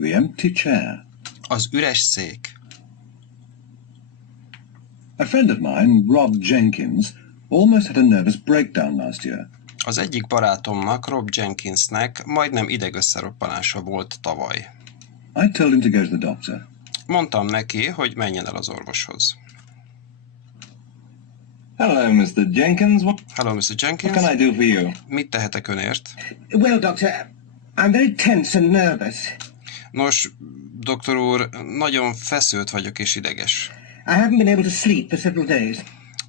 The empty chair. Az üres szék. A friend of mine, Rob Jenkins, almost had a nervous breakdown last year. Az egyik barátomnak, Rob Jenkinsnek majdnem idegösszeroppanása volt tavaly. I told him to go to the doctor. Mondtam neki, hogy menjen el az orvoshoz. Hello, Mr. Jenkins. Hello, Mr. Jenkins. What can I do for you? Mit tehetek önért? Well, Doctor, I'm very tense and nervous. Nos, doktor úr, nagyon feszült vagyok és ideges. I haven't been able to sleep for several days.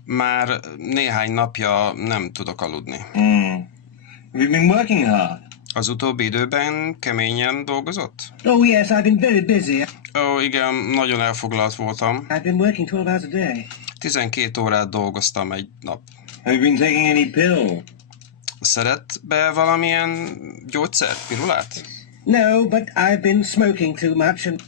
Már néhány napja nem tudok aludni. Have you been working hard? Az utóbbi időben keményen dolgozott? Oh, yes, I've been very busy. Ó, igen, nagyon elfoglalt voltam. I've been working 12 hours a day. 12 órát dolgoztam egy nap. Have you been taking any pill? Szeret be valamilyen gyógyszert, pirulát? No, but I've been smoking too much and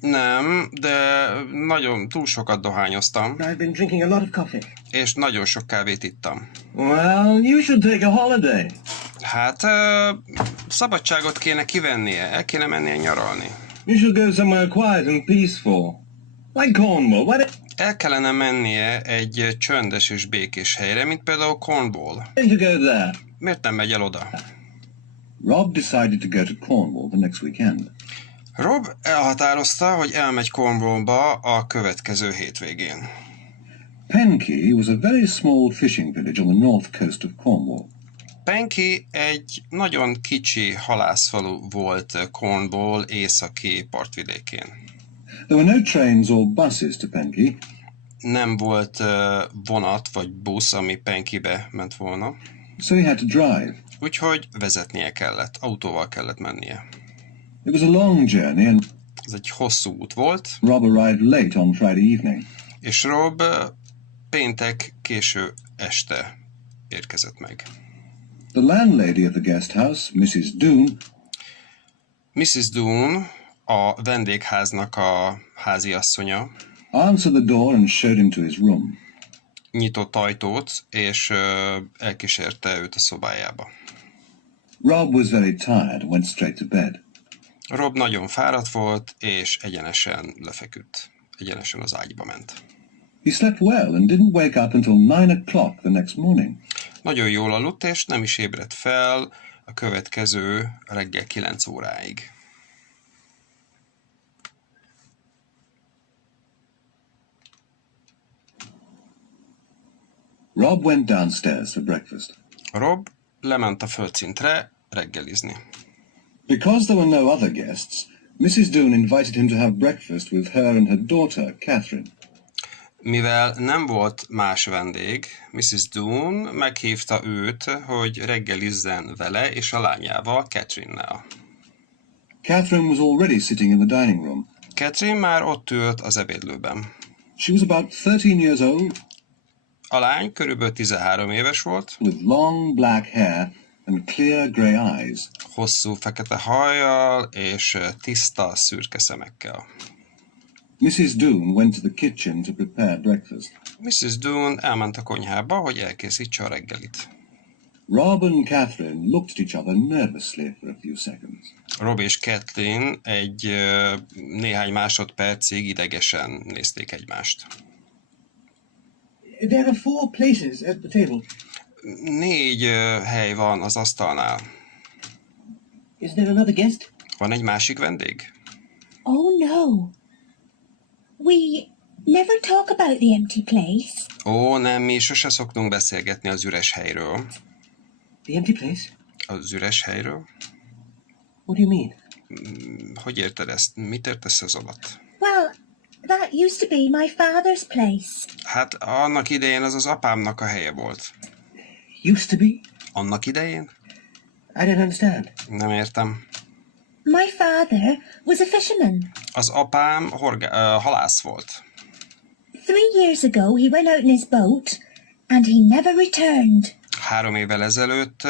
Nem, de nagyon túl sokat dohányoztam, I've been drinking a lot of coffee. és nagyon sok kávét ittam. Well, you should take a holiday. Hát, szabadságot kéne kivennie, el kéne mennie nyaralni. You should go somewhere quiet and peaceful. Like Cornwall. El kellene mennie egy csöndes és békés helyre, mint például Cornwall. Why don't you go there? Miért nem megy el oda? Rob decided to go to Cornwall the next weekend. Rob elhatározta, hogy elmegy Cornwallba a következő hétvégén. Penkey was a very small fishing village on the north coast of Cornwall. Penkey egy nagyon kicsi halászfalu volt Cornwall északi partvidékén. There were no trains or buses to Penkey. Nem volt vonat vagy busz, ami Penkeybe ment volna. So he had to drive. Úgyhogy vezetnie kellett, autóval kellett mennie. It was a long journey and Ez egy hosszú út volt, Rob arrived late on Friday evening. és Rob péntek késő este érkezett meg. The landlady of the guest house, Mrs. Doone, Mrs. Doone, a vendégháznak a háziasszonya, answered the door and showed him to his room. nyitott ajtót, és elkísérte őt a szobájába. Rob was very tired and went straight to bed. Rob nagyon fáradt volt, és egyenesen lefeküdt. Egyenesen az ágyba ment. He slept well and didn't wake up until 9 o'clock the next morning. Nagyon jól aludt, és nem is ébredt fel a következő reggel 9 óráig. Rob went downstairs for breakfast. Rob lement a földszintre reggelizni. Because there were no other guests, Mrs. Doone invited him to have breakfast with her and her daughter, Catherine. Mivel nem volt más vendég, Mrs. Doone meghívta őt, hogy reggelizzen vele és a lányával, Catherine-nel. Catherine was already sitting in the dining room. Catherine már ott ült az ebédlőben. She was about 13 years old, A lány körülbelül 13 éves volt, with long black hair and clear grey eyes. hosszú fekete hajjal és tiszta szürke szemekkel. Mrs. Doone went to the kitchen to prepare breakfast. Mrs. Doone elment a konyhába, hogy elkészítse a reggelit. Rob and Catherine looked at each other nervously for a few seconds. Rob és Kathleen egy néhány másodpercig idegesen nézték egymást. There are 4 places at the table. 4 hely van az asztalnál. Is there another guest? Van egy másik vendég? Oh, no. We never talk about the empty place. Ó, nem, mi sose szoktunk beszélgetni az üres helyről. The empty place? Az üres helyről? What do you mean? Hogy érted ezt? Mit értesz ez alatt? Well, that used to be my father's place. Hát annak idején az az apámnak a helye volt. Used to be? Annak idején? I don't understand. Nem értem. My father was a fisherman. Az apám halász volt. 3 years ago he went out in his boat and he never returned. 3 évvel ezelőtt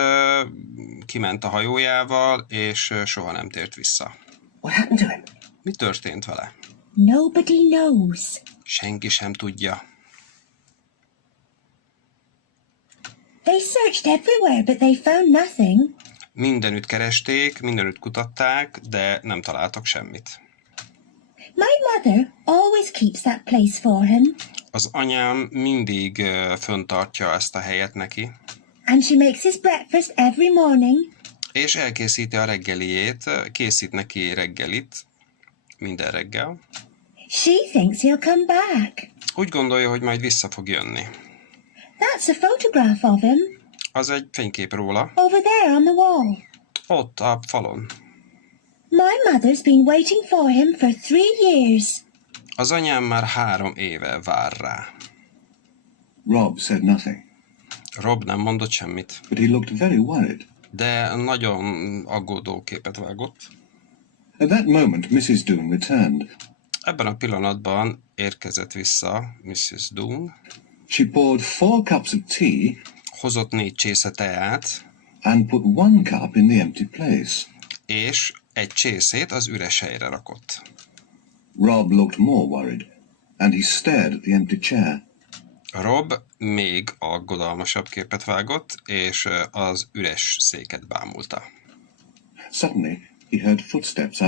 kiment a hajójával, és soha nem tért vissza. What happened to him? Mi történt vele? Nobody knows. Senki sem tudja. They searched everywhere but they found nothing. Mindenütt keresték, mindenütt kutatták, de nem találtak semmit. My mother always keeps that place for him, Az anyám mindig föntartja ezt a helyet neki, and she makes his breakfast every morning. és elkészíti a reggeliét, készít neki reggelit minden reggel. She thinks he'll come back. Úgy gondolja, hogy majd vissza fog jönni. That's a photograph of him, Az egy fénykép róla, over there on the wall. ott a falon. My mother's been waiting for him for 3 years. Az anyám már 3 éve vár rá. Rob said nothing, Rob nem mondott semmit, but he looked very worried. de nagyon aggódó képet vágott. At that moment, Mrs. Doone returned. Ebben a pillanatban érkezett vissza Mrs. Doone, She poured 4 cups of tea hozott 4 csésze teát, and put 1 cup in the empty place. és egy csészét az üres helyre rakott. Rob looked more worried, and he stared at the empty chair. Rob még aggodalmasabb képet vágott, és az üres széket bámulta. Suddenly, he heard footsteps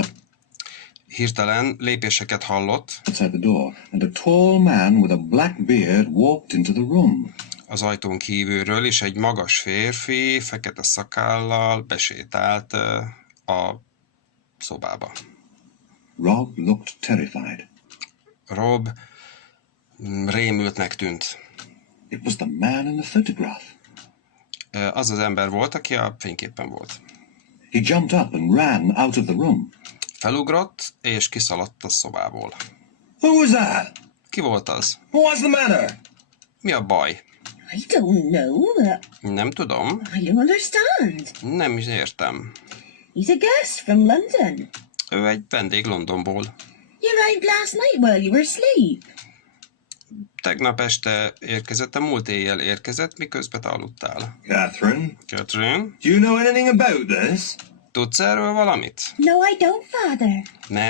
Hirtelen lépéseket hallott, outside the door, and a tall man with a black beard walked into the room. az ajtón kívülről is egy magas férfi, fekete szakállal besétált a szobába. Rob looked terrified. Rob rémültnek tűnt. It was the man in the photograph. Az az ember volt, aki a fényképen volt. He jumped up and ran out of the room. Felugrott, és kiszaladt a szobából. Who was that? Ki volt az? What's the matter? Mi a baj? I don't know. Nem tudom. I don't understand. Nem is értem. He's a guest from London. Ő egy vendég Londonból. You arrived last night while you were asleep. Tegnap este érkezett, a múlt éjjel érkezett, miközben te aludtál. Catherine, Catherine, do you know anything about this? tudsz erről valamit? No, I don't, Father.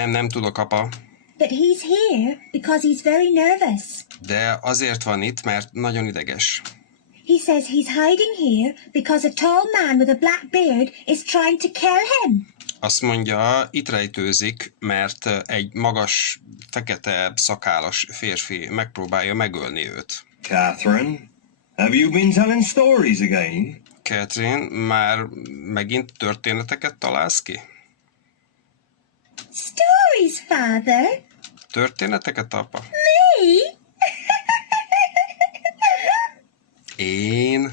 Nem tudok, apa. But he's here because he's very nervous. De azért van itt, mert nagyon ideges. He says he's hiding here because a tall man with a black beard is trying to kill him. Azt mondja, itt rejtőzik, mert egy magas, fekete, szakállas férfi megpróbálja megölni őt. Catherine, have you been telling stories again? Catherine, már megint történeteket találsz ki? Stories, Father? Történeteket, apa? Me? Én